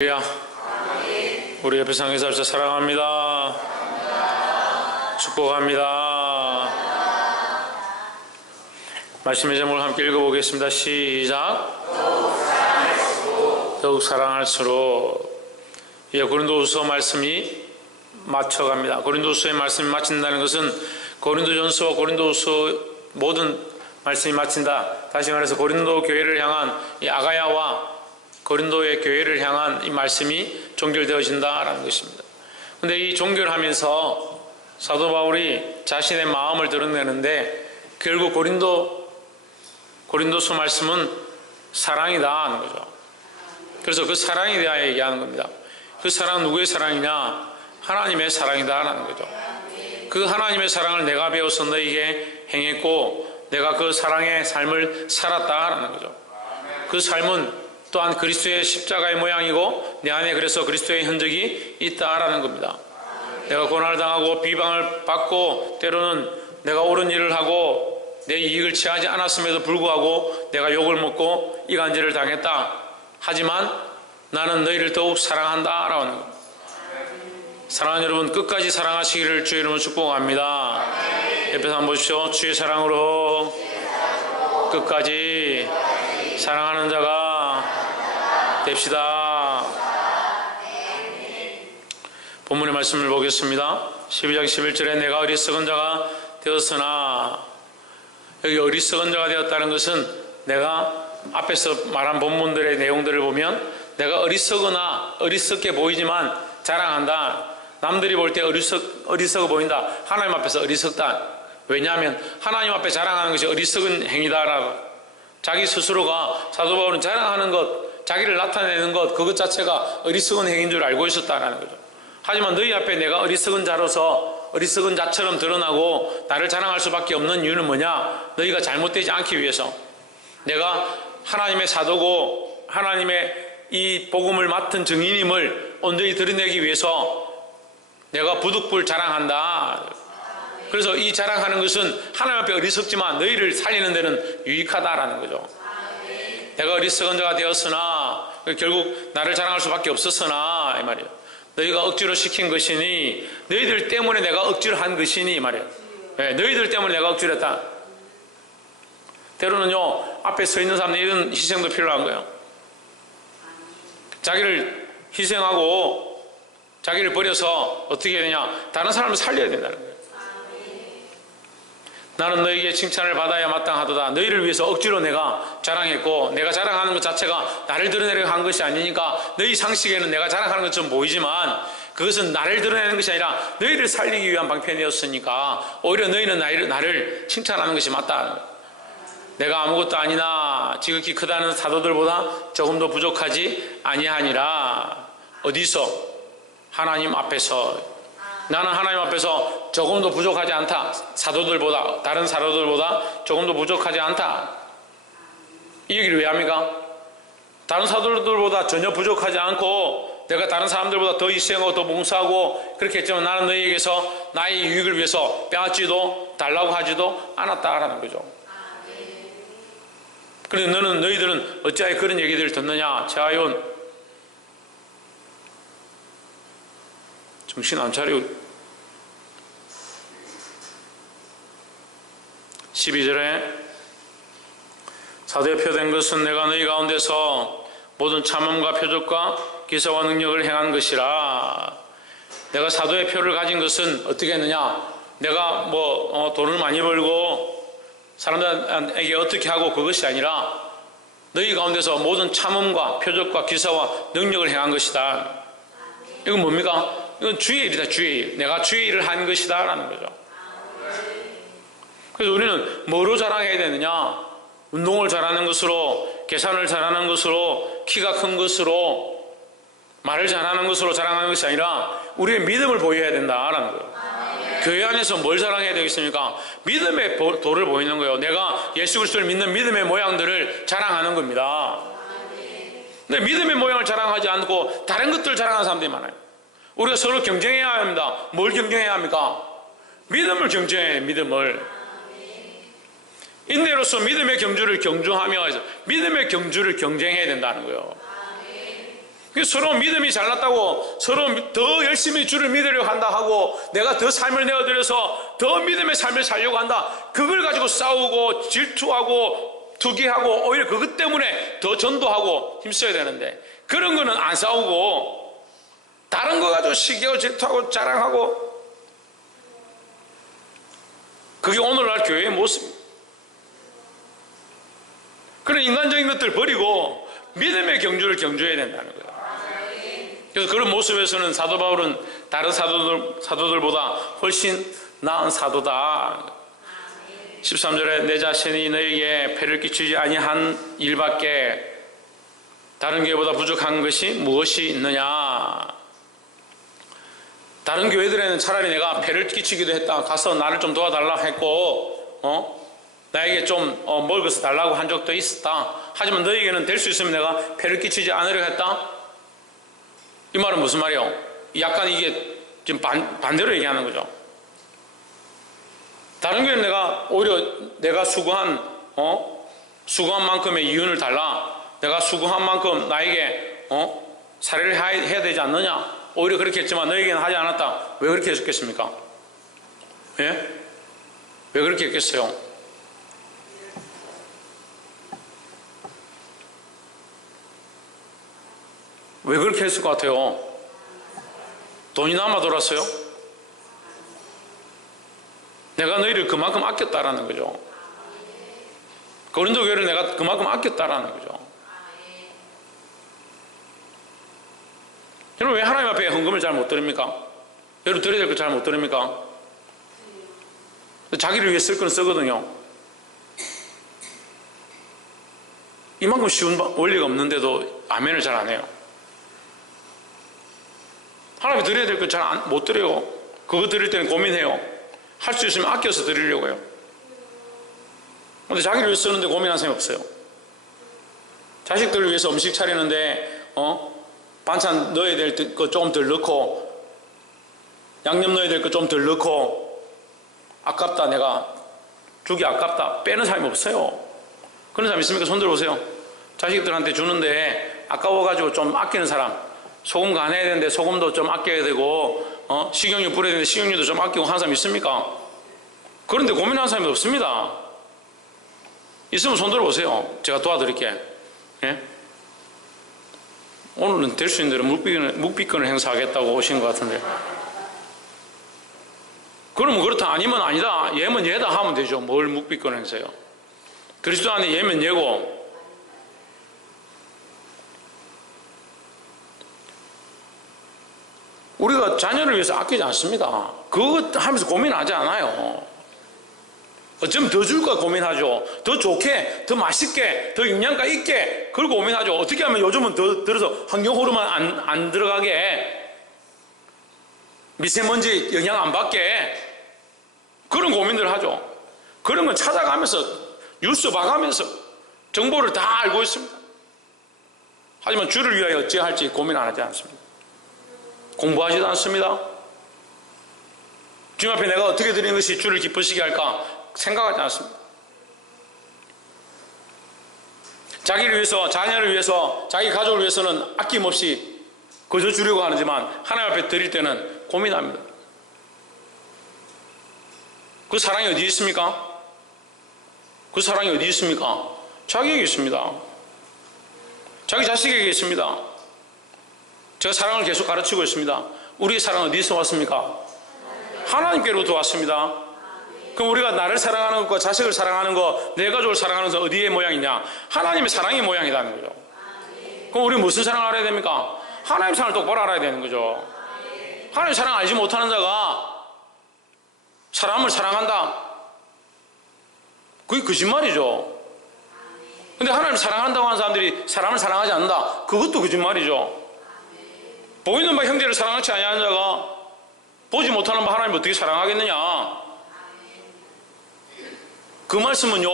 우리 옆에 상에서 사랑합니다. 축복합니다. 말씀의 제목을 함께 읽어보겠습니다. 시작. 더욱 사랑할수록. 고린도후서 말씀이 맞춰갑니다. 고린도후서의 말씀이 맞춘다는 것은 고린도전서와 고린도후서 모든 말씀이 맞춘다. 다시 말해서 고린도 교회를 향한 이 아가야와 고린도의 교회를 향한 이 말씀이 종결되어진다라는 것입니다. 그런데 이 종결하면서 사도 바울이 자신의 마음을 드러내는데 결국 고린도서 말씀은 사랑이다 하는 거죠. 그래서 그 사랑에 대하여 얘기하는 겁니다. 그 사랑은 누구의 사랑이냐? 하나님의 사랑이다 하는 거죠. 그 하나님의 사랑을 내가 배워서 너에게 행했고 내가 그 사랑의 삶을 살았다 하는 거죠. 그 삶은 또한 그리스도의 십자가의 모양이고 내 안에 그래서 그리스도의 흔적이 있다라는 겁니다. 내가 고난을 당하고 비방을 받고 때로는 내가 옳은 일을 하고 내 이익을 취하지 않았음에도 불구하고 내가 욕을 먹고 이간질을 당했다. 하지만 나는 너희를 더욱 사랑한다라는 겁니다. 사랑하는 여러분, 끝까지 사랑하시기를 주의 이름으로 축복합니다. 옆에서 한번 보십시오. 주의 사랑으로 끝까지 사랑하는 자가 됩시다. 본문의 말씀을 보겠습니다. 12장 11절에 내가 어리석은 자가 되었으나, 여기 어리석은 자가 되었다는 것은 내가 앞에서 말한 본문들의 내용들을 보면 내가 어리석거나 어리석게 보이지만 자랑한다. 남들이 볼 때 어리석어 보인다. 하나님 앞에서 어리석다. 왜냐하면 하나님 앞에 자랑하는 것이 어리석은 행위다라고. 자기 스스로가 사도 바울은 자랑하는 것, 자기를 나타내는 것, 그것 자체가 어리석은 행위인 줄 알고 있었다는 거죠. 하지만 너희 앞에 내가 어리석은 자로서 어리석은 자처럼 드러나고 나를 자랑할 수밖에 없는 이유는 뭐냐? 너희가 잘못되지 않기 위해서. 내가 하나님의 사도고 하나님의 이 복음을 맡은 증인임을 온전히 드러내기 위해서 내가 부득불 자랑한다. 그래서 이 자랑하는 것은 하나님 앞에 어리석지만 너희를 살리는 데는 유익하다라는 거죠. 내가 어리석은 자가 되었으나, 결국 나를 자랑할 수밖에 없었으나 이 말이에요. 너희가 억지로 시킨 것이니, 너희들 때문에 내가 억지로 한 것이니 이 말이에요. 네, 너희들 때문에 내가 억지로 했다. 때로는요, 앞에 서 있는 사람들 이런 희생도 필요한 거예요. 자기를 희생하고 자기를 버려서 어떻게 해야 되냐? 다른 사람을 살려야 된다는 거예요. 나는 너에게 칭찬을 받아야 마땅하도다. 너희를 위해서 억지로 내가 자랑했고, 내가 자랑하는 것 자체가 나를 드러내려고 한 것이 아니니까 너희 상식에는 내가 자랑하는 것처럼 보이지만 그것은 나를 드러내는 것이 아니라 너희를 살리기 위한 방편이었으니까 오히려 너희는 나를 칭찬하는 것이 맞다. 내가 아무것도 아니나 지극히 크다는 사도들보다 조금도 부족하지 아니하니라. 어디서? 하나님 앞에서. 나는 하나님 앞에서 조금도 부족하지 않다. 사도들보다, 다른 사도들보다 조금도 부족하지 않다. 이 얘기를 왜 합니까? 다른 사도들보다 전혀 부족하지 않고 내가 다른 사람들보다 더 희생하고 더 봉사하고 그렇게 했지만 나는 너희에게서 나의 유익을 위해서 빼앗지도 달라고 하지도 않았다라는 거죠. 그런데 너희들은 어찌하여 그런 얘기들을 듣느냐? 자연 정신 안 차려. 12절에 사도의 표된 것은 내가 너희 가운데서 모든 참음과 표적과 기사와 능력을 행한 것이라. 내가 사도의 표를 가진 것은 어떻게 했느냐? 내가 돈을 많이 벌고 사람들에게 어떻게 하고 그것이 아니라 너희 가운데서 모든 참음과 표적과 기사와 능력을 행한 것이다. 이건 뭡니까? 이건 주의 일이다. 주의 일. 내가 주의 일을 한 것이다 라는 거죠. 그래서 우리는 뭐로 자랑해야 되느냐? 운동을 잘하는 것으로, 계산을 잘하는 것으로, 키가 큰 것으로, 말을 잘하는 것으로 자랑하는 것이 아니라 우리의 믿음을 보여야 된다라는 거예요. 교회 안에서 뭘 자랑해야 되겠습니까? 믿음의 도를 보이는 거예요. 내가 예수 그리스도를 믿는 믿음의 모양들을 자랑하는 겁니다. 근데 믿음의 모양을 자랑하지 않고 다른 것들을 자랑하는 사람들이 많아요. 우리가 서로 경쟁해야 합니다. 뭘 경쟁해야 합니까? 믿음을 경쟁해야 해요. 믿음을. 인내로서 믿음의 경주를 경주하며 해서 믿음의 경주를 경쟁해야 된다는 거예요. 서로 믿음이 잘났다고 서로 더 열심히 주를 믿으려고 한다 하고 내가 더 삶을 내어드려서 더 믿음의 삶을 살려고 한다. 그걸 가지고 싸우고 질투하고 투기하고 오히려 그것 때문에 더 전도하고 힘써야 되는데 그런 거는 안 싸우고 다른 거 가지고 시기하고 질투하고 자랑하고 그게 오늘날 교회의 모습입니다. 그런 인간적인 것들 버리고 믿음의 경주를 경주해야 된다는 거예요. 그래서 그런 모습에서는 사도 바울은 다른 사도들보다 훨씬 나은 사도다. 13절에 내 자신이 너에게 폐를 끼치지 아니한 일밖에 다른 교회보다 부족한 것이 무엇이 있느냐. 다른 교회들에는 차라리 내가 폐를 끼치기도 했다. 가서 나를 좀 도와달라 했고 나에게 좀 먹을 것을 달라고 한 적도 있었다. 하지만 너에게는 될 수 있으면 내가 폐를 끼치지 않으려 했다. 이 말은 무슨 말이요? 약간 이게 지금 반대로 얘기하는 거죠. 다른 교회는 내가 오히려 내가 수고한 만큼의 이윤을 달라. 내가 수고한 만큼 나에게 살해를 해야 되지 않느냐. 오히려 그렇게 했지만 너에게는 하지 않았다. 왜 그렇게 했겠습니까? 예? 왜 그렇게 했겠어요? 왜 그렇게 했을 것 같아요? 돈이 남아 돌았어요? 내가 너희를 그만큼 아꼈다라는 거죠. 고린도 교회를 내가 그만큼 아꼈다라는 거죠. 여러분 왜 하나님 앞에 헌금을 잘 못 드립니까? 여러분 드려야 될 거 잘 못 드립니까? 자기를 위해 쓸 건 쓰거든요. 이만큼 쉬운 원리가 없는데도 아멘을 잘 안 해요. 하나님 드려야 될 거 잘 못 드려요. 그거 드릴 때는 고민해요. 할 수 있으면 아껴서 드리려고 해요. 근데 자기를 위해 쓰는데 고민하는 사람이 없어요. 자식들을 위해서 음식 차리는데 반찬 넣어야 될 거 조금 덜 넣고 양념 넣어야 될 거 좀 덜 넣고 아깝다. 내가 주기 아깝다. 빼는 사람이 없어요. 그런 사람 있습니까? 손 들어보세요. 자식들한테 주는데 아까워가지고 좀 아끼는 사람. 소금 간해야 되는데 소금도 좀 아껴야 되고 식용유 뿌려야 되는데 식용유도 좀 아끼고 하는 사람 있습니까? 그런데 고민하는 사람이 없습니다. 있으면 손 들어보세요. 제가 도와드릴게. 예? 오늘은 될 수 있는 대로 묵비권을 행사하겠다고 오신 것 같은데 그러면 그렇다. 아니면 아니다. 예면 예다 하면 되죠. 뭘 묵비권을 행사해요. 그리스도 안에 예면 예고 우리가 자녀를 위해서 아끼지 않습니다. 그거 하면서 고민하지 않아요. 어쩌면 더 줄까 고민하죠. 더 좋게, 더 맛있게, 더 영양가 있게 그걸 고민하죠. 어떻게 하면 요즘은 더 들어서 환경 호르몬 안 들어가게 미세먼지 영향 안 받게 그런 고민들을 하죠. 그런 건 찾아가면서 뉴스 봐가면서 정보를 다 알고 있습니다. 하지만 주를 위하여 어찌할지 고민 안 하지 않습니다. 공부하지도 않습니다. 주님 앞에 내가 어떻게 드리는 것이 주를 기쁘시게 할까 생각하지 않습니다. 자기를 위해서, 자녀를 위해서, 자기 가족을 위해서는 아낌없이 거저 주려고 하지만 하나님 앞에 드릴 때는 고민합니다. 그 사랑이 어디 있습니까? 그 사랑이 어디 있습니까? 자기에게 있습니다. 자기 자식에게 있습니다. 제가 사랑을 계속 가르치고 있습니다. 우리의 사랑은 어디서 왔습니까? 하나님께로부터 왔습니다. 그럼 우리가 나를 사랑하는 것과 자식을 사랑하는 것, 내 가족을 사랑하는 것은 어디의 모양이냐? 하나님의 사랑의 모양이라는 거죠. 그럼 우리 무슨 사랑을 알아야 됩니까? 하나님의 사랑을 똑바로 알아야 되는 거죠. 하나님의 사랑을 알지 못하는 자가 사람을 사랑한다. 그게 거짓말이죠. 근데 하나님을 사랑한다고 하는 사람들이 사람을 사랑하지 않는다. 그것도 거짓말이죠. 보이는 바 형제를 사랑하지 아니하는 자가 보지 못하는 바 하나님을 어떻게 사랑하겠느냐. 그 말씀은요,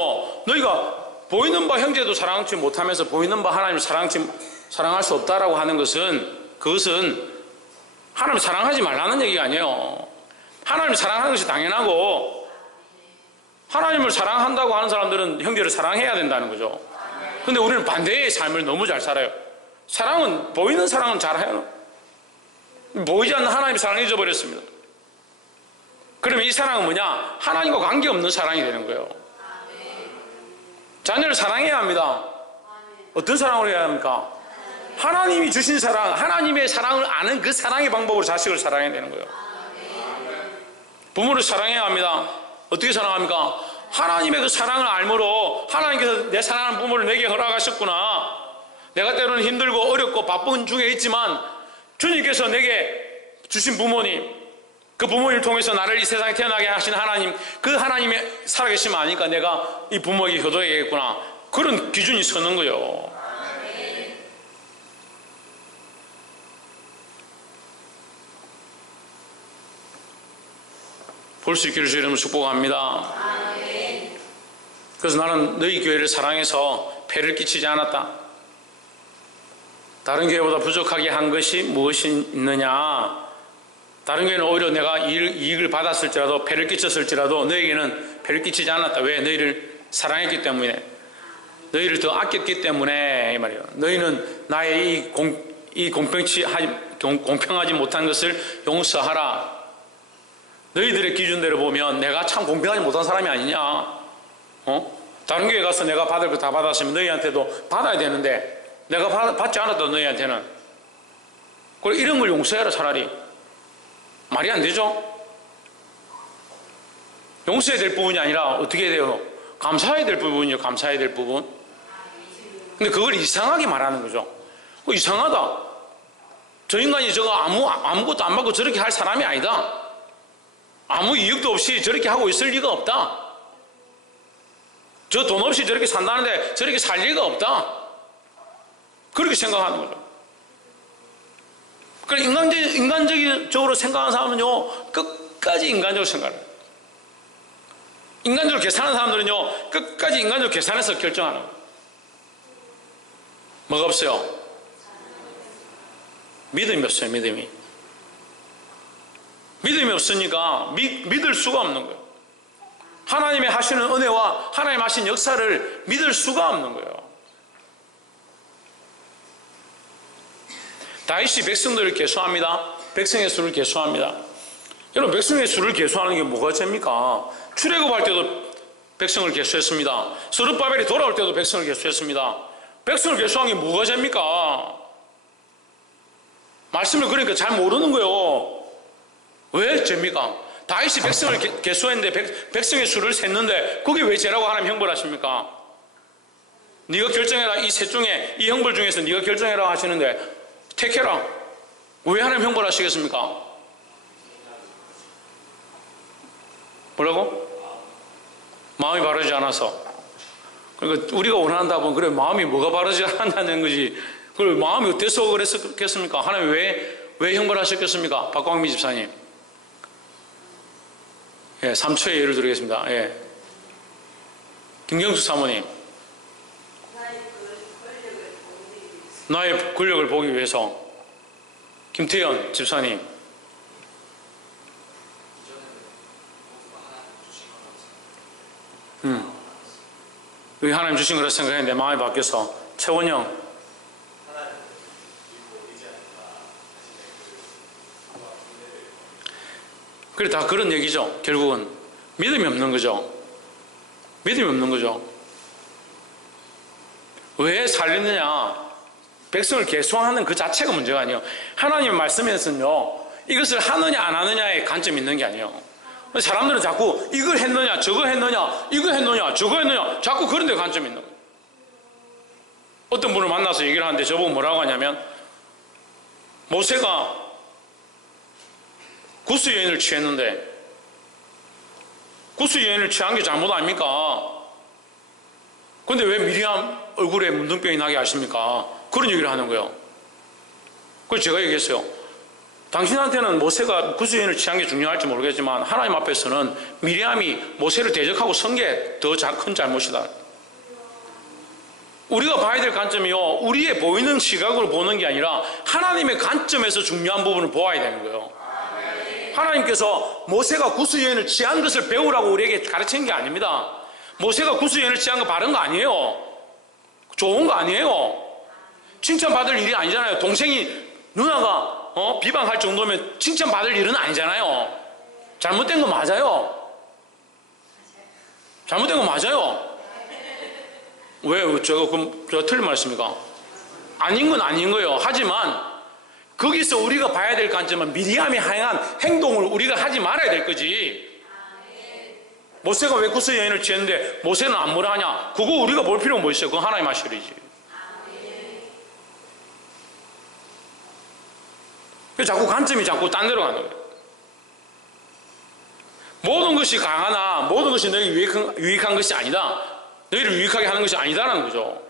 너희가 보이는 바 형제도 사랑하지 못하면서 보이는 바 하나님을 사랑할 수 없다라고 하는 것은 그것은 하나님을 사랑하지 말라는 얘기가 아니에요. 하나님을 사랑하는 것이 당연하고 하나님을 사랑한다고 하는 사람들은 형제를 사랑해야 된다는 거죠. 근데 우리는 반대의 삶을 너무 잘 살아요. 사랑은, 보이는 사랑은 잘해요. 보이지 않는 하나님의 사랑을 잊어버렸습니다. 그러면 이 사랑은 뭐냐? 하나님과 관계없는 사랑이 되는 거예요. 자녀를 사랑해야 합니다. 어떤 사랑을 해야 합니까? 하나님이 주신 사랑, 하나님의 사랑을 아는 그 사랑의 방법으로 자식을 사랑해야 되는 거예요. 부모를 사랑해야 합니다. 어떻게 사랑합니까? 하나님의 그 사랑을 알므로 하나님께서 내 사랑하는 부모를 내게 허락하셨구나. 내가 때로는 힘들고 어렵고 바쁜 중에 있지만 주님께서 내게 주신 부모님, 그 부모님을 통해서 나를 이 세상에 태어나게 하신 하나님, 그 하나님의 살아계심을 아니까 내가 이 부모에게 효도해야겠구나. 그런 기준이 서는 거예요. 볼 수 있기를 주님을 축복합니다. 그래서 나는 너희 교회를 사랑해서 폐를 끼치지 않았다. 다른 교회보다 부족하게 한 것이 무엇이 있느냐? 다른 교회는 오히려 내가 이익을 받았을지라도 폐를 끼쳤을지라도 너희에게는 폐를 끼치지 않았다. 왜? 너희를 사랑했기 때문에, 너희를 더 아꼈기 때문에 이 말이에요. 너희는 나의 이 공평하지 못한 것을 용서하라. 너희들의 기준대로 보면 내가 참 공평하지 못한 사람이 아니냐? 다른 교회 가서 내가 받을 거 다 받았으면 너희한테도 받아야 되는데 내가 받지 않았다 너희한테는. 그리고 이런 걸 용서해라. 차라리 말이 안 되죠? 용서해야 될 부분이 아니라 어떻게 해야 돼요? 감사해야 될 부분이요. 감사해야 될 부분. 근데 그걸 이상하게 말하는 거죠. 이상하다. 저 인간이 저거 아무것도 안 받고 저렇게 할 사람이 아니다. 아무 이익도 없이 저렇게 하고 있을 리가 없다. 저 돈 없이 저렇게 산다는데 저렇게 살 리가 없다. 그렇게 생각하는 거죠. 그러니까 인간적으로 생각하는 사람은요, 끝까지 인간적으로 생각해요. 인간적으로 계산하는 사람들은요, 끝까지 인간적으로 계산해서 결정하는 거예요. 뭐가 없어요? 믿음이 없어요. 믿음이 없으니까 믿을 수가 없는 거예요. 하나님의 하시는 은혜와 하나님 하신 역사를 믿을 수가 없는 거예요. 다윗이 백성들을 계수합니다. 백성의 수를 계수합니다. 여러분, 백성의 수를 계수하는 게 뭐가 됩니까? 출애굽할 때도 백성을 계수했습니다. 스룹바벨이 돌아올 때도 백성을 계수했습니다. 백성을 계수한 게 뭐가 됩니까? 말씀을 그러니까 잘 모르는 거예요. 왜 죄입니까? 다윗이 백성을 계수했는데 백성의 수를 셌는데 그게 왜 죄라고 하나님 형벌하십니까? 네가 결정해라. 이 셋 중에 이 형벌 중에서 네가 결정해라 하시는데 택해라. 왜 하나님 형벌하시겠습니까? 뭐라고? 마음이 바르지 않아서. 그러니까 우리가 원하는 답은 그래, 마음이 뭐가 바르지 않다는 거지. 그걸 마음이 어때서 그랬겠습니까? 하나님 왜 형벌하셨겠습니까? 박광미 집사님. 예, 3초의 예를 드리겠습니다. 예. 김경수 사모님. 나의 권력을 보기 위해서. 김태현 집사님. 여기 하나님 주신 거라 생각했는데 마음이 바뀌어서. 최원영. 그래, 다 그런 얘기죠. 결국은 믿음이 없는 거죠. 믿음이 없는 거죠. 왜 살리느냐? 백성을 계수하는 그 자체가 문제가 아니에요. 하나님의 말씀에서는요, 이것을 하느냐 안 하느냐에 관점이 있는 게 아니에요. 사람들은 자꾸 이걸 했느냐 저거 했느냐 이거 했느냐 저거 했느냐 자꾸 그런 데 관점이 있는 거예요. 어떤 분을 만나서 얘기를 하는데 저보고 뭐라고 하냐면, 모세가 구스 여인을 취했는데 구스 여인을 취한 게 잘못 아닙니까? 근데 왜 미리암 얼굴에 문둥병이 나게 하십니까? 그런 얘기를 하는 거예요. 그래서 제가 얘기했어요. 당신한테는 모세가 구스 여인을 취한 게 중요할지 모르겠지만 하나님 앞에서는 미리암이 모세를 대적하고 선 게 더 큰 잘못이다. 우리가 봐야 될 관점이요, 우리의 보이는 시각으로 보는 게 아니라 하나님의 관점에서 중요한 부분을 보아야 되는 거예요. 하나님께서 모세가 구스 여인을 취한 것을 배우라고 우리에게 가르치는 게 아닙니다. 모세가 구스 여인을 취한 거 바른 거 아니에요. 좋은 거 아니에요. 칭찬받을 일이 아니잖아요. 동생이 누나가 비방할 정도면 칭찬받을 일은 아니잖아요. 잘못된 거 맞아요. 잘못된 거 맞아요. 왜 제가 틀린 말씀입니까? 아닌 건 아닌 거예요. 하지만 거기서 우리가 봐야 될 관점은 미리암이 행한 행동을 우리가 하지 말아야 될 거지. 모세가 왜 구스 여인을 취했는데 모세는 안 뭐라 하냐? 그거 우리가 볼 필요가 뭐 있어요? 그건 하나님 하시리지. 자꾸 관점이 자꾸 딴 데로 가는 거예요. 모든 것이 강하나 모든 것이 너에게 유익한 것이 아니다. 너희를 유익하게 하는 것이 아니다라는 거죠.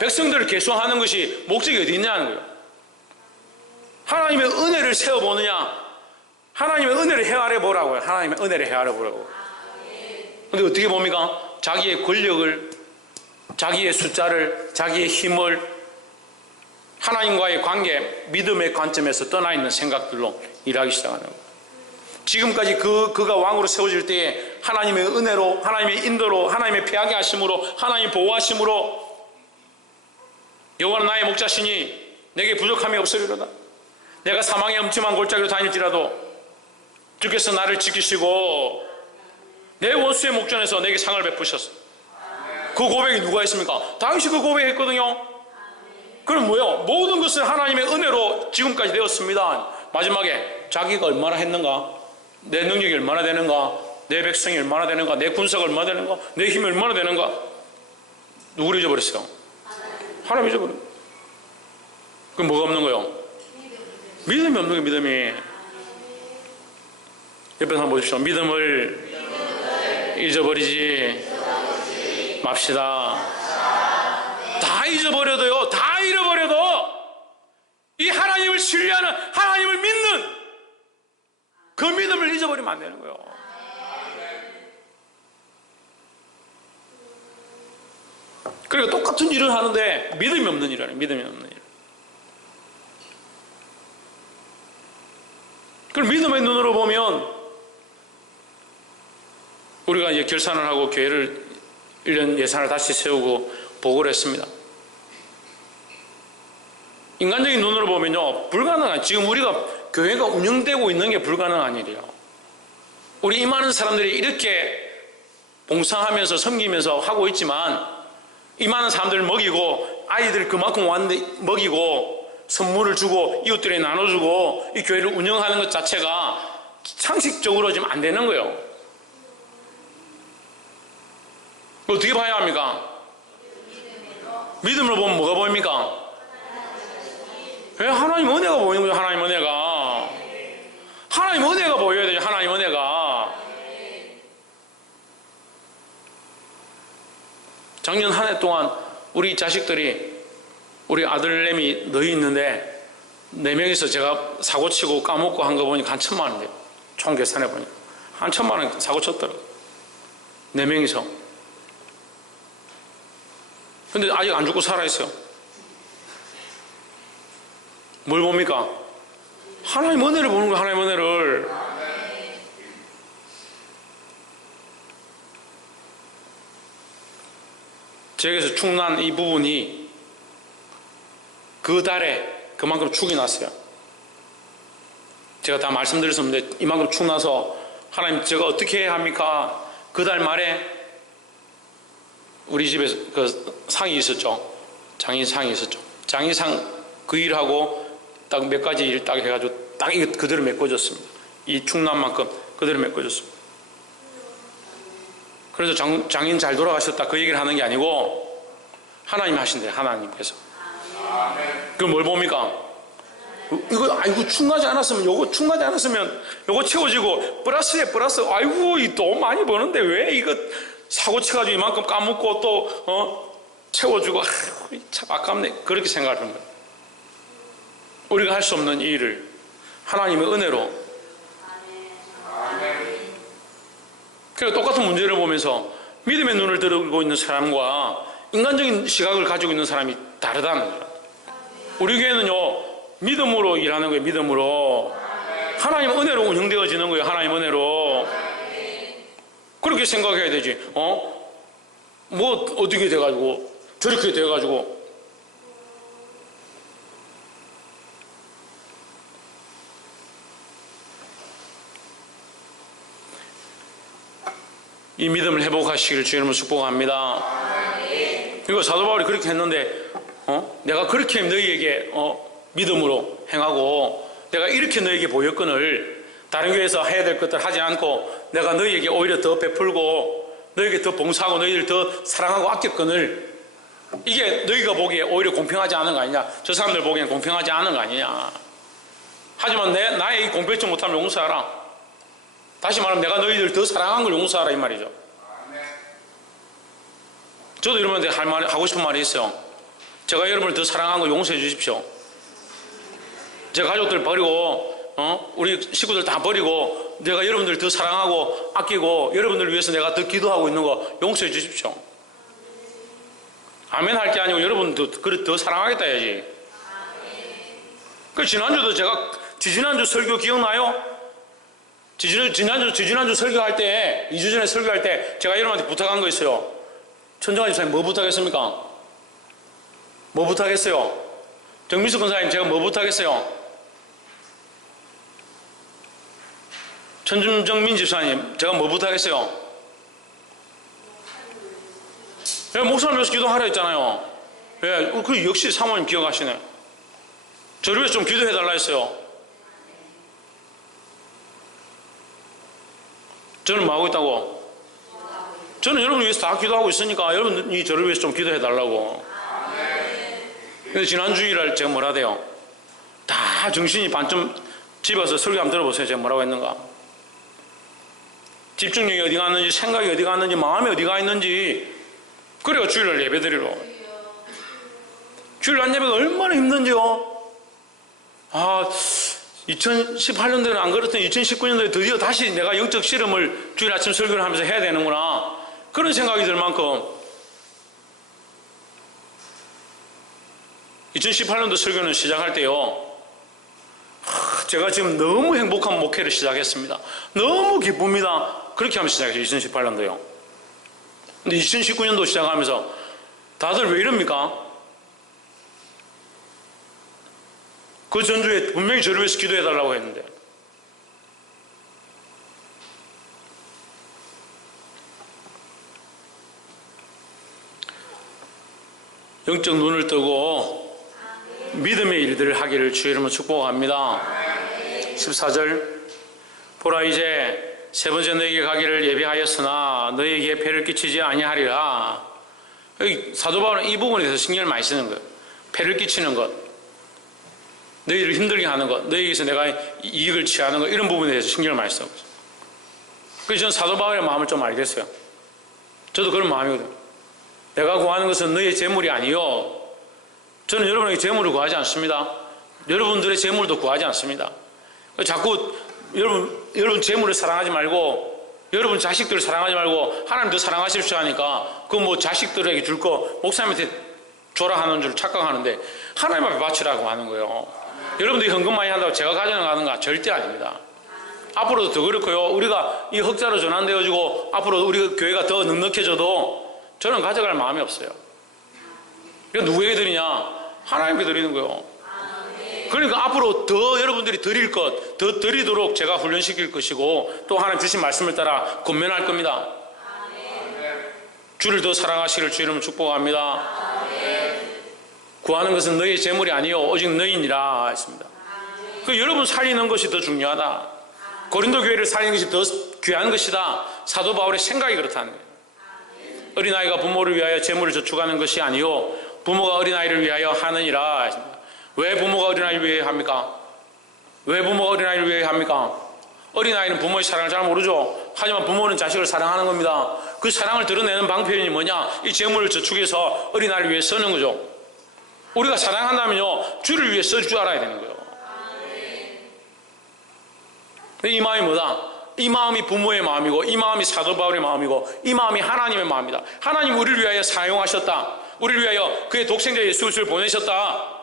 백성들을 계속하는 것이 목적이 어디 있냐는 거예요. 하나님의 은혜를 세워보느냐, 하나님의 은혜를 헤아려 보라고요. 하나님의 은혜를 헤아려 보라고. 근데 어떻게 봅니까? 자기의 권력을, 자기의 숫자를, 자기의 힘을, 하나님과의 관계, 믿음의 관점에서 떠나 있는 생각들로 일하기 시작하는 거예요. 지금까지 그가 왕으로 세워질 때에 하나님의 은혜로, 하나님의 인도로, 하나님의 피하게 하심으로, 하나님의 보호하심으로 여호와는 나의 목자시니 내게 부족함이 없으리로다. 내가 사망의 엄침한 골짜기로 다닐지라도 주께서 나를 지키시고 내 원수의 목전에서 내게 상을 베푸셨어. 그 고백이 누가 했습니까? 다윗이 그 고백했거든요. 그럼 뭐예요? 모든 것을 하나님의 은혜로 지금까지 되었습니다. 마지막에 자기가 얼마나 했는가, 내 능력이 얼마나 되는가, 내 백성이 얼마나 되는가, 내 군사가 얼마나 되는가, 내 힘이 얼마나 되는가, 누구를 잊어버렸어요? 하나님 잊어버려요. 그럼 뭐가 없는 거예요? 믿음이 없는 거예요. 믿음이. 옆에 한번 보십시오. 믿음을 잊어버리지 맙시다. 다 잊어버려도요, 다 잃어버려도 이 하나님을 신뢰하는, 하나님을 믿는 그 믿음을 잊어버리면 안 되는 거예요. 그러니까 똑같은 일을 하는데 믿음이 없는 일이라는, 믿음이 없는 일. 그럼 믿음의 눈으로 보면 우리가 이제 결산을 하고 교회를 1년 예산을 다시 세우고 보고를 했습니다. 인간적인 눈으로 보면요, 불가능한, 지금 우리가 교회가 운영되고 있는 게 불가능한 일이에요. 우리 이 많은 사람들이 이렇게 봉사하면서 섬기면서 하고 있지만 이 많은 사람들을 먹이고 아이들 그만큼 왔는데 먹이고 선물을 주고 이웃들에 나눠주고 이 교회를 운영하는 것 자체가 상식적으로 지금 안 되는 거예요. 어떻게 봐야 합니까? 믿음으로 보면 뭐가 보입니까? 왜 하나님 은혜가 보이는 거죠? 하나님 은혜가. 하나님 은혜가 보여야 되죠. 하나님 은혜가. 작년 한 해 동안 우리 자식들이, 우리 아들내미 너희 있는데 4명이서 제가 사고치고 까먹고 한 거 보니까 한 1,000만 원 돼요. 총 계산해 보니까 한 1,000만 원 사고 쳤더라고요. 4명이서. 근데 아직 안 죽고 살아있어요. 뭘 봅니까? 하나님 은혜를 보는 거예요. 하나님 은혜를. 제게서 축난 이 부분이 그 달에 그만큼 축이 났어요. 제가 다 말씀드렸었는데 이만큼 축 나서 하나님 제가 어떻게 해야 합니까? 그 달 말에 우리 집에 그 상이 있었죠. 장인상이 있었죠. 장인상 그 일하고 딱 몇 가지 일 딱 해가지고 딱 이거 그대로 메꿔졌습니다. 이 축난 만큼 그대로 메꿔졌습니다. 그래서 장인 잘 돌아가셨다 그 얘기를 하는 게 아니고 하나님 하신대요. 하나님께서. 그럼 뭘 봅니까? 이거 아이고 축나지 않았으면 요거 채워지고 플러스에 플러스. 아이고 이 돈 많이 버는데 왜 이거 사고 쳐가지고 이만큼 까먹고 또 채워주고 참 아깝네. 그렇게 생각하는 거예요. 우리가 할 수 없는 이 일을 하나님의 은혜로. 그래서 똑같은 문제를 보면서 믿음의 눈을 들고 있는 사람과 인간적인 시각을 가지고 있는 사람이 다르다는 거예요. 우리 교회는요 믿음으로 일하는 거예요. 믿음으로. 하나님 은혜로 운영되어지는 거예요. 하나님 은혜로. 그렇게 생각해야 되지. 뭐 어떻게 돼가지고 저렇게 돼가지고 이 믿음을 회복하시기를 주의 이름으로 축복합니다. 그리고 사도 바울이 그렇게 했는데 내가 그렇게 너희에게 믿음으로 행하고 내가 이렇게 너희에게 보였거늘 다른 교회에서 해야 될 것들 하지 않고 내가 너희에게 오히려 더 베풀고 너희에게 더 봉사하고 너희를 더 사랑하고 아꼈거늘 이게 너희가 보기에 오히려 공평하지 않은 거 아니냐, 저 사람들 보기엔 공평하지 않은 거 아니냐. 하지만 나의 이 공평치 못함을 용서하라. 다시 말하면 내가 너희들 더 사랑한 걸 용서하라 이 말이죠. 저도 여러분한테 하고 싶은 말이 있어요. 제가 여러분을 더 사랑한 걸 용서해 주십시오. 제 가족들 버리고 우리 식구들 다 버리고 내가 여러분들 더 사랑하고 아끼고 여러분들 위해서 내가 더 기도하고 있는 거 용서해 주십시오. 아멘 할 게 아니고 여러분도 더 사랑하겠다 해야지. 그 지난주도 제가 지지난주 설교 기억나요? 지지난주 설교할 때 2주 전에 설교할 때 제가 여러분한테 부탁한 거 있어요. 천정환 집사님 뭐 부탁했습니까? 뭐 부탁했어요? 정민수 권사님 제가 뭐 부탁했어요? 천정민 집사님 제가 뭐 부탁했어요? 목사님 위해서 기도하라 했잖아요. 그 역시 사모님 기억하시네. 저를 위해서 좀 기도해달라 했어요. 저는 뭐 하고 있다고? 저는 여러분을 위해서 다 기도하고 있으니까 여러분이 저를 위해서 좀 기도해달라고. 근데 지난 주일날 제가 뭐라 돼요? 다 정신이 반쯤 집에 와서 설교 한번 들어보세요. 제가 뭐라고 했는가? 집중력이 어디 갔는지, 생각이 어디 갔는지, 마음이 어디 가 있는지, 그래요 주일날 예배 드리러. 주일날 예배가 얼마나 힘든지요. 2018년도에는 안 그렇더니 2019년도에 드디어 다시 내가 영적 실험을 주일 아침 설교를 하면서 해야 되는구나, 그런 생각이 들 만큼 2018년도 설교는 시작할 때요, 제가 지금 너무 행복한 목회를 시작했습니다. 너무 기쁩니다. 그렇게 하면서 시작했어요. 2018년도요. 근데 2019년도 시작하면서 다들 왜 이럽니까? 그 전주에 분명히 저를 위해서 기도해달라고 했는데. 영적 눈을 뜨고 믿음의 일들을 하기를 주의 이름으로 축복합니다. 14절 보라 이제 세 번째 너에게 가기를 예비하였으나 너에게 폐를 끼치지 아니하리라. 사도 바울은 이 부분에 대해서 신경을 많이 쓰는 거예요. 폐를 끼치는 것, 너희를 힘들게 하는 것, 너희에게서 내가 이익을 취하는 것, 이런 부분에 대해서 신경을 많이 쓰고 있어요. 그래서 저는 사도 바울의 마음을 좀 알겠어요. 저도 그런 마음이거든요. 내가 구하는 것은 너희의 재물이 아니요, 저는 여러분에게 재물을 구하지 않습니다. 여러분들의 재물도 구하지 않습니다. 자꾸 여러분 재물을 사랑하지 말고 여러분 자식들을 사랑하지 말고 하나님도 사랑하십시오 하니까 그 뭐 자식들에게 줄 거 목사님한테 줘라 하는 줄 착각하는데 하나님 앞에 바치라고 하는 거예요. 여러분들이 헌금 많이 한다고 제가 가져가는가? 절대 아닙니다. 앞으로도 더 그렇고요. 우리가 이 흑자로 전환되어지고 앞으로 우리 교회가 더 넉넉해져도 저는 가져갈 마음이 없어요. 이거 누구에게 드리냐? 하나님께 드리는 거예요. 그러니까 앞으로 더 여러분들이 드릴 것, 더 드리도록 제가 훈련시킬 것이고 또 하나님 주신 말씀을 따라 권면할 겁니다. 주를 더 사랑하시기를 주 이름으로 축복합니다. 구하는 것은 너희의 재물이 아니요 오직 너희니라 했습니다. 그 여러분 살리는 것이 더 중요하다. 고린도 교회를 살리는 것이 더 귀한 것이다. 사도 바울의 생각이 그렇다는 거예요. 어린아이가 부모를 위하여 재물을 저축하는 것이 아니요 부모가 어린아이를 위하여 하느니라 했습니다. 왜 부모가 어린아이를 위해 합니까? 왜 부모가 어린아이를 위해 합니까? 어린아이는 부모의 사랑을 잘 모르죠. 하지만 부모는 자식을 사랑하는 겁니다. 그 사랑을 드러내는 방편이 뭐냐? 이 재물을 저축해서 어린아이를 위해 쓰는 거죠. 우리가 사랑한다면요 주를 위해 쓸 줄 알아야 되는 거예요. 이 마음이 뭐다? 이 마음이 부모의 마음이고 이 마음이 사도 바울의 마음이고 이 마음이 하나님의 마음이다. 하나님 우리를 위하여 사용하셨다. 우리를 위하여 그의 독생자 예수 그리스도를 보내셨다.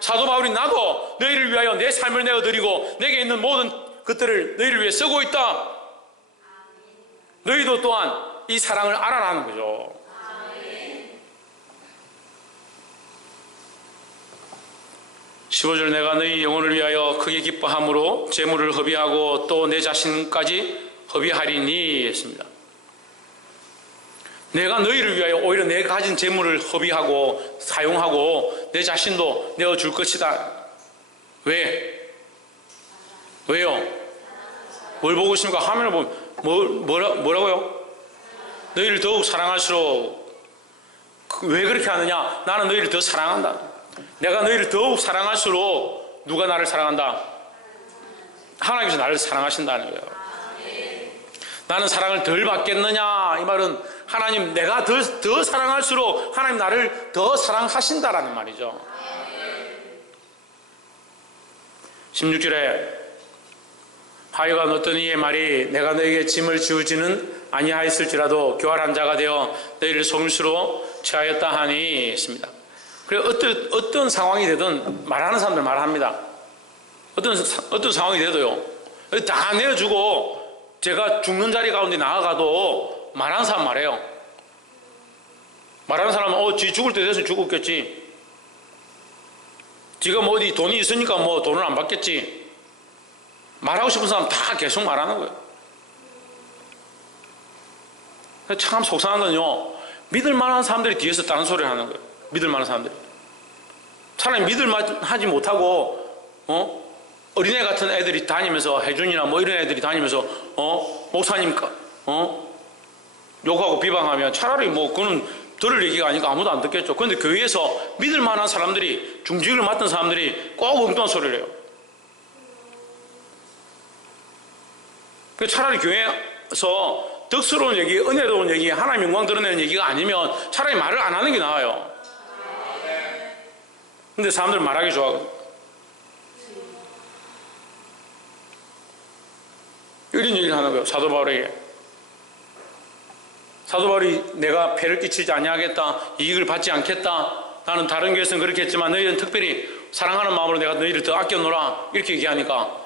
사도 바울이 나도 너희를 위하여 내 삶을 내어드리고 내게 있는 모든 것들을 너희를 위해 쓰고 있다. 너희도 또한 이 사랑을 알아라는 거죠. 15절 내가 너희 영혼을 위하여 크게 기뻐함으로 재물을 허비하고 또 내 자신까지 허비하리니 했습니다. 내가 너희를 위하여 오히려 내가 가진 재물을 허비하고 사용하고 내 자신도 내어줄 것이다. 왜? 왜요? 뭘 보고 있습니까? 화면을 보면 뭐라고요? 너희를 더욱 사랑할수록. 왜 그렇게 하느냐? 나는 너희를 더 사랑한다. 내가 너희를 더욱 사랑할수록 누가 나를 사랑한다? 하나님께서 나를 사랑하신다는 거예요. 나는 사랑을 덜 받겠느냐? 이 말은 하나님, 내가 더 사랑할수록 하나님 나를 더 사랑하신다라는 말이죠. 16절에 하여간 어떤 이의 말이 내가 너에게 짐을 지우지는 아니하였을지라도 교활한 자가 되어 너희를 속임수로 취하였다 하니 있습니다. 그래 어떤 상황이 되든 말하는 사람들 말합니다. 어떤 상황이 돼도요. 다 내어주고 제가 죽는 자리 가운데 나아가도 말하는 사람 말해요. 말하는 사람은 지 죽을 때 돼서 죽었겠지. 지가 뭐 어디 돈이 있으니까 뭐 돈을 안 받겠지. 말하고 싶은 사람 다 계속 말하는 거예요. 참 속상한 건요, 믿을 만한 사람들이 뒤에서 다른 소리를 하는 거예요. 믿을 만한 사람들이. 차라리 하지 못하고 어린애 같은 애들이 다니면서, 혜준이나 뭐 이런 애들이 다니면서 목사님 욕하고 비방하면 차라리 뭐 그는 들을 얘기가 아니까 아무도 안 듣겠죠. 그런데 교회에서 믿을 만한 사람들이, 중직을 맡은 사람들이 꼭 엉뚱한 소리를 해요. 차라리 교회에서 덕스러운 얘기, 은혜로운 얘기, 하나님 영광 드러내는 얘기가 아니면 차라리 말을 안 하는 게 나아요. 근데 사람들은 말하기 좋아하거든요. 이런 얘기를 하는 거예요. 사도 바울에게. 사도 바울이 내가 폐를 끼치지 아니하겠다, 이익을 받지 않겠다, 나는 다른 교회에서는 그렇게 했지만 너희는 특별히 사랑하는 마음으로 내가 너희를 더 아껴노라, 이렇게 얘기하니까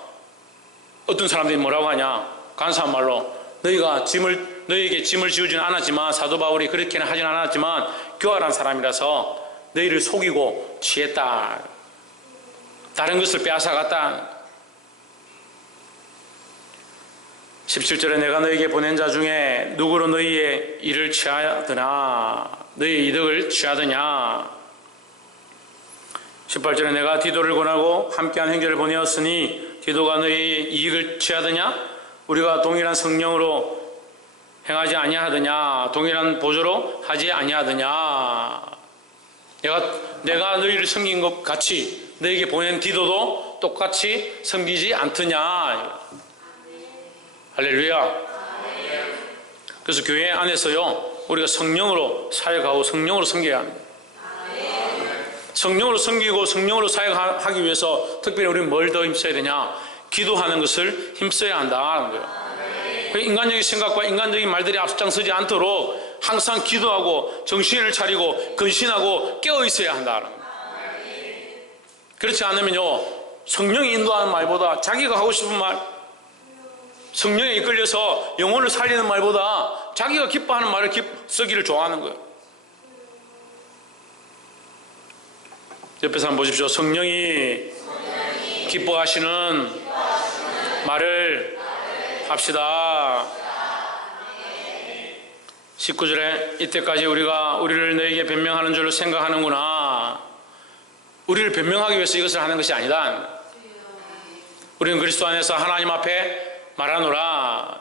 어떤 사람들이 뭐라고 하냐, 간사한 말로 너희에게 짐을 지우지는 않았지만, 사도 바울이 그렇게는 하진 않았지만 교활한 사람이라서 너희를 속이고 취했다, 다른 것을 빼앗아갔다. 17절에 내가 너희에게 보낸 자 중에 누구로 너희의 일을 취하더냐, 너희의 이득을 취하더냐. 18절에 내가 디도를 권하고 함께한 형제를 보내었으니 디도가 너희의 이익을 취하더냐, 우리가 동일한 성령으로 행하지 아니하더냐, 동일한 보조로 하지 아니하더냐. 내가 너희를 섬긴 것 같이 너희에게 보낸 디도도 똑같이 섬기지 않더냐. 할렐루야. 그래서 교회 안에서요, 우리가 성령으로 사역하고 성령으로 섬겨야 합니다. 성령으로 섬기고 성령으로 사역하기 위해서 특별히 우리는 뭘 더 힘써야 되냐? 기도하는 것을 힘써야 한다는 거예요. 인간적인 생각과 인간적인 말들이 앞장서지 않도록 항상 기도하고 정신을 차리고 근신하고 깨어 있어야 한다는 거예요. 그렇지 않으면요, 성령이 인도하는 말보다 자기가 하고 싶은 말, 성령에 이끌려서 영혼을 살리는 말보다 자기가 기뻐하는 말을 쓰기를 좋아하는 거예요. 옆에서 한번 보십시오. 성령이 기뻐하시는 말을 합시다. 19절에 이때까지 우리가 우리를 너에게 변명하는 줄로 생각하는구나. 우리를 변명하기 위해서 이것을 하는 것이 아니다. 우리는 그리스도 안에서 하나님 앞에 말하노라.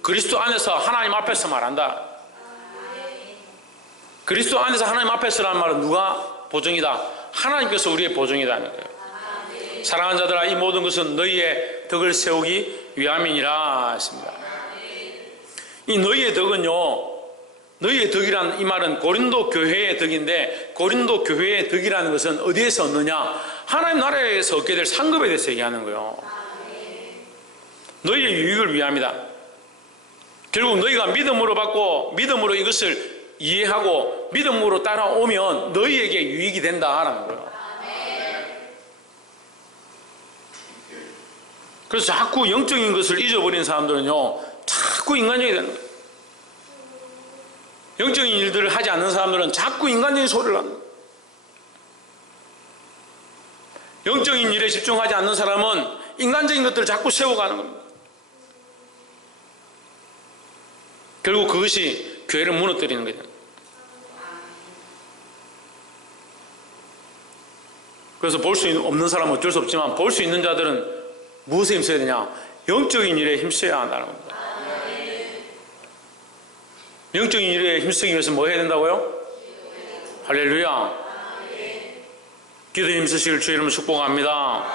그리스도 안에서 하나님 앞에서 말한다. 그리스도 안에서 하나님 앞에서라는 말은 누가 보증이다? 하나님께서 우리의 보증이다는 거예요. 사랑하는 자들아, 이 모든 것은 너희의 덕을 세우기 위함이니라 했습니다. 이 너희의 덕은요, 너희의 덕이란 이 말은 고린도 교회의 덕인데, 고린도 교회의 덕이라는 것은 어디에서 얻느냐? 하나님 나라에서 얻게 될 상급에 대해서 얘기하는 거예요. 너희의 유익을 위함이다. 결국 너희가 믿음으로 받고 믿음으로 이것을 이해하고 믿음으로 따라오면 너희에게 유익이 된다라는 거예요. 그래서 자꾸 영적인 것을 잊어버린 사람들은요, 자꾸 인간적이 되는 거예요. 영적인 일들을 하지 않는 사람들은 자꾸 인간적인 소리를 하는 거예요. 영적인 일에 집중하지 않는 사람은 인간적인 것들을 자꾸 세워가는 겁니다. 결국 그것이 교회를 무너뜨리는 거예요. 그래서 볼 수 없는 사람은 어쩔 수 없지만 볼 수 있는 자들은 무엇에 힘써야 되냐? 영적인 일에 힘써야 한다는 겁니다. 영적인 일에 힘쓰기 위해서 뭐 해야 된다고요? 할렐루야. 기도에 힘쓰시길 주의 이름으로 축복합니다.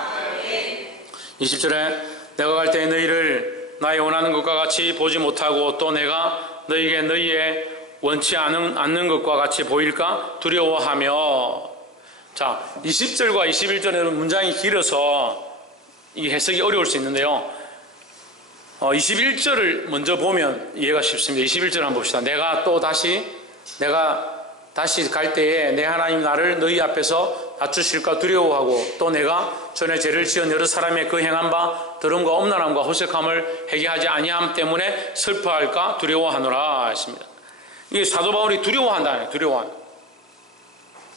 20절에 내가 갈 때 너희를 나의 원하는 것과 같이 보지 못하고 또 내가 너희에게 너희의 원치 않는 것과 같이 보일까 두려워하며. 자, 20절과 21절에는 문장이 길어서 이 해석이 어려울 수 있는데요. 21절을 먼저 보면 이해가 쉽습니다. 21절 한번 봅시다. 내가 다시 갈 때에 내 하나님 나를 너희 앞에서 낮추실까 두려워하고 또 내가 전에 죄를 지은 여러 사람의 그 행한 바 더러움과 엄란함과 호색함을 회개하지 아니함 때문에 슬퍼할까 두려워하노라 했습니다. 이게 사도 바울이 두려워한다. 두려워한다.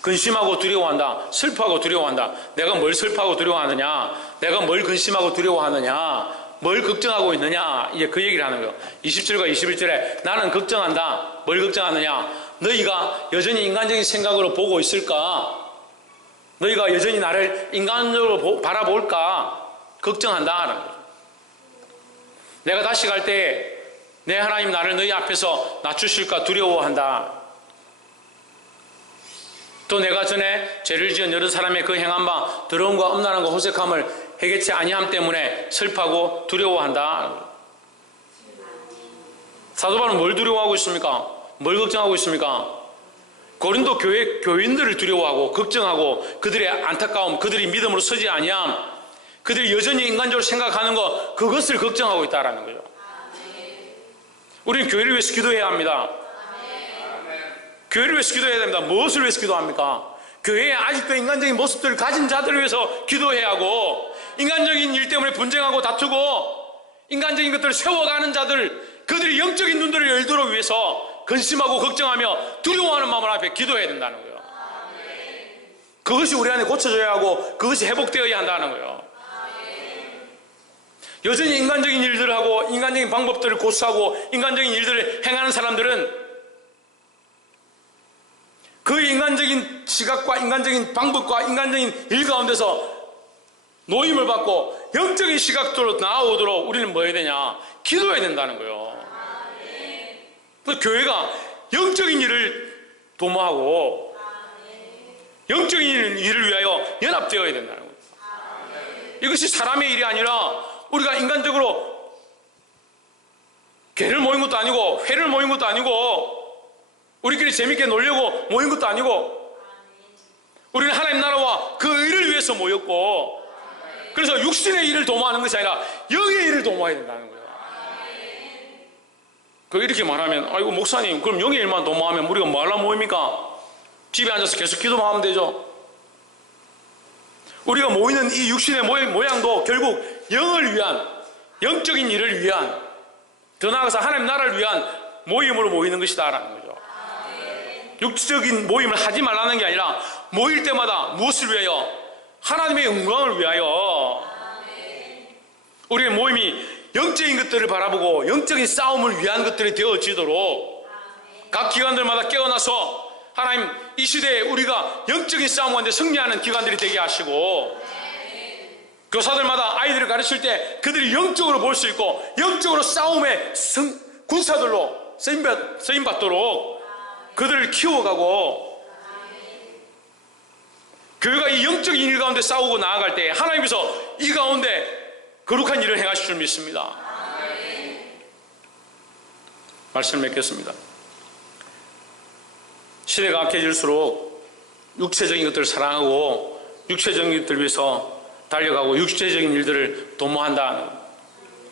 근심하고 두려워한다. 슬퍼하고 두려워한다. 내가 뭘 슬퍼하고 두려워하느냐? 내가 뭘 근심하고 두려워하느냐? 뭘 걱정하고 있느냐? 이제 그 얘기를 하는 거예요. 20절과 21절에 나는 걱정한다. 뭘 걱정하느냐? 너희가 여전히 인간적인 생각으로 보고 있을까? 너희가 여전히 나를 인간적으로 바라볼까? 걱정한다 하는 거예요. 내가 다시 갈 때 내 하나님 나를 너희 앞에서 낮추실까 두려워한다. 또 내가 전에 죄를 지은 여러 사람의 그 행한 바 더러움과 엄란함과 호색함을 해결치 아니함 때문에 슬퍼하고 두려워한다. 사도 바울은 뭘 두려워하고 있습니까? 뭘 걱정하고 있습니까? 고린도 교회 교인들을 두려워하고 걱정하고 그들의 안타까움, 그들이 믿음으로 서지 아니함, 그들이 여전히 인간적으로 생각하는 것, 그것을 걱정하고 있다라는 거예요. 우리는 교회를 위해서 기도해야 합니다. 교회를 위해서 기도해야 됩니다. 무엇을 위해서 기도합니까? 교회에 아직도 인간적인 모습들을 가진 자들을 위해서 기도해야 하고, 인간적인 일 때문에 분쟁하고 다투고 인간적인 것들을 세워가는 자들, 그들이 영적인 눈들을 열도록 위해서 근심하고 걱정하며 두려워하는 마음 앞에 기도해야 된다는 거예요. 그것이 우리 안에 고쳐져야 하고 그것이 회복되어야 한다는 거예요. 여전히 인간적인 일들을 하고 인간적인 방법들을 고수하고 인간적인 일들을 행하는 사람들은 그 인간적인 시각과 인간적인 방법과 인간적인 일 가운데서 노임을 받고 영적인 시각도로 나아오도록 우리는 뭐 해야 되냐? 기도해야 된다는 거예요. 그래서 교회가 영적인 일을 도모하고 영적인 일을 위하여 연합되어야 된다는 거예요. 이것이 사람의 일이 아니라 우리가 인간적으로 개를 모인 것도 아니고 회를 모인 것도 아니고 우리끼리 재밌게 놀려고 모인 것도 아니고 우리는 하나님 나라와 그 일을 위해서 모였고, 그래서 육신의 일을 도모하는 것이 아니라 영의 일을 도모해야 된다는 거예요. 그 이렇게 말하면 아이고 목사님 그럼 영의 일만 도모하면 우리가 뭐 하려고 모입니까? 집에 앉아서 계속 기도만 하면 되죠. 우리가 모이는 이 육신의 모양도 결국 영을 위한, 영적인 일을 위한, 더 나아가서 하나님 나라를 위한 모임으로 모이는 것이다 라는 거죠. 육체적인 모임을 하지 말라는 게 아니라 모일 때마다 무엇을 위하여? 하나님의 영광을 위하여. 우리의 모임이 영적인 것들을 바라보고 영적인 싸움을 위한 것들이 되어지도록 각 기관들마다 깨어나서 하나님 이 시대에 우리가 영적인 싸움 가운데 승리하는 기관들이 되게 하시고, 교사들마다 아이들을 가르칠 때 그들이 영적으로 볼 수 있고 영적으로 싸움의 군사들로 쓰임받도록 그들을 키워가고, 교회가 이 영적인 일 가운데 싸우고 나아갈 때 하나님께서 이 가운데 거룩한 일을 행하실 줄 믿습니다. 말씀을 맺겠습니다. 시대가 악해질수록 육체적인 것들을 사랑하고 육체적인 것들을 위해서 달려가고 육체적인 일들을 도모한다.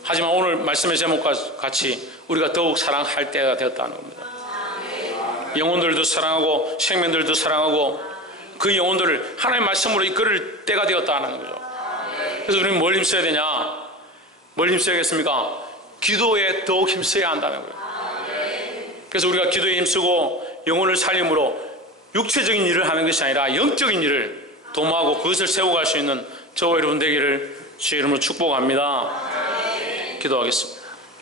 하지만 오늘 말씀의 제목과 같이 우리가 더욱 사랑할 때가 되었다는 겁니다. 영혼들도 사랑하고 생명들도 사랑하고 그 영혼들을 하나님의 말씀으로 이끌을 때가 되었다는 거죠. 그래서 우리는 뭘 힘써야 되냐? 뭘 힘써야겠습니까? 기도에 더욱 힘써야 한다는 거예요. 그래서 우리가 기도에 힘쓰고 영혼을 살림으로 육체적인 일을 하는 것이 아니라 영적인 일을 도모하고 그것을 세워갈 수 있는 저와 여러분 되기를 주의 이름으로 축복합니다. 기도하겠습니다.